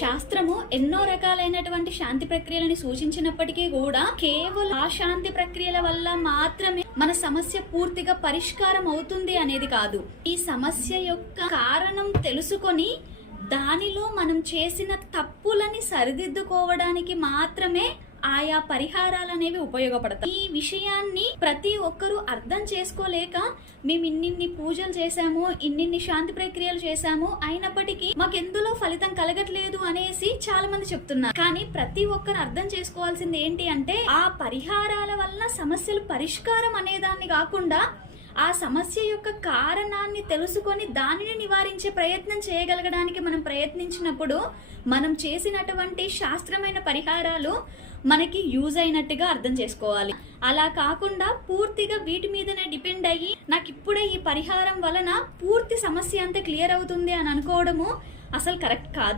శాస్త్రము ఎన్నో రకాలైనటువంటి శాంతి ప్రక్రియలని సూచించినప్పటికీ కూడా కేవలం ఆ శాంతి ప్రక్రియల వల్ల మాత్రమే మన సమస్య పూర్తిగా పరిష్కారం అవుతుంది అనేది కాదు. ఈ సమస్య యొక్క కారణం తెలుసుకొని దానిలో మనం చేసిన తప్పులని సరిదిద్దుకోవడానికి మాత్రమే ఆయా పరిహారాలు అనేవి ఉపయోగపడతాయి. ఈ విషయాన్ని ప్రతి ఒక్కరూ అర్థం చేసుకోలేక మేము ఇన్నిన్ని పూజలు చేశాము, ఇన్నిన్ని శాంతి ప్రక్రియలు చేశాము, అయినప్పటికీ మాకెందులో ఫలితం కలగట్లేదు అనేసి చాలా మంది చెప్తున్నారు. కానీ ప్రతి ఒక్కరు అర్థం చేసుకోవాల్సింది ఏంటి అంటే, ఆ పరిహారాల వల్ల సమస్యలు పరిష్కారం అనేదాన్ని కాకుండా ఆ సమస్య యొక్క కారణాన్ని తెలుసుకొని దానిని నివారించే ప్రయత్నం చేయగలగడానికి మనం ప్రయత్నించినప్పుడు మనం చేసినటువంటి శాస్త్రమైన పరిహారాలు మనకి యూజ్ అయినట్టుగా అర్థం చేసుకోవాలి. అలా కాకుండా పూర్తిగా వీటి మీదనే డిపెండ్ అయ్యి నాకు ఇప్పుడే ఈ పరిహారం వలన పూర్తి సమస్య అంతా క్లియర్ అవుతుంది అని అనుకోవడము అసలు కరెక్ట్ కాదు.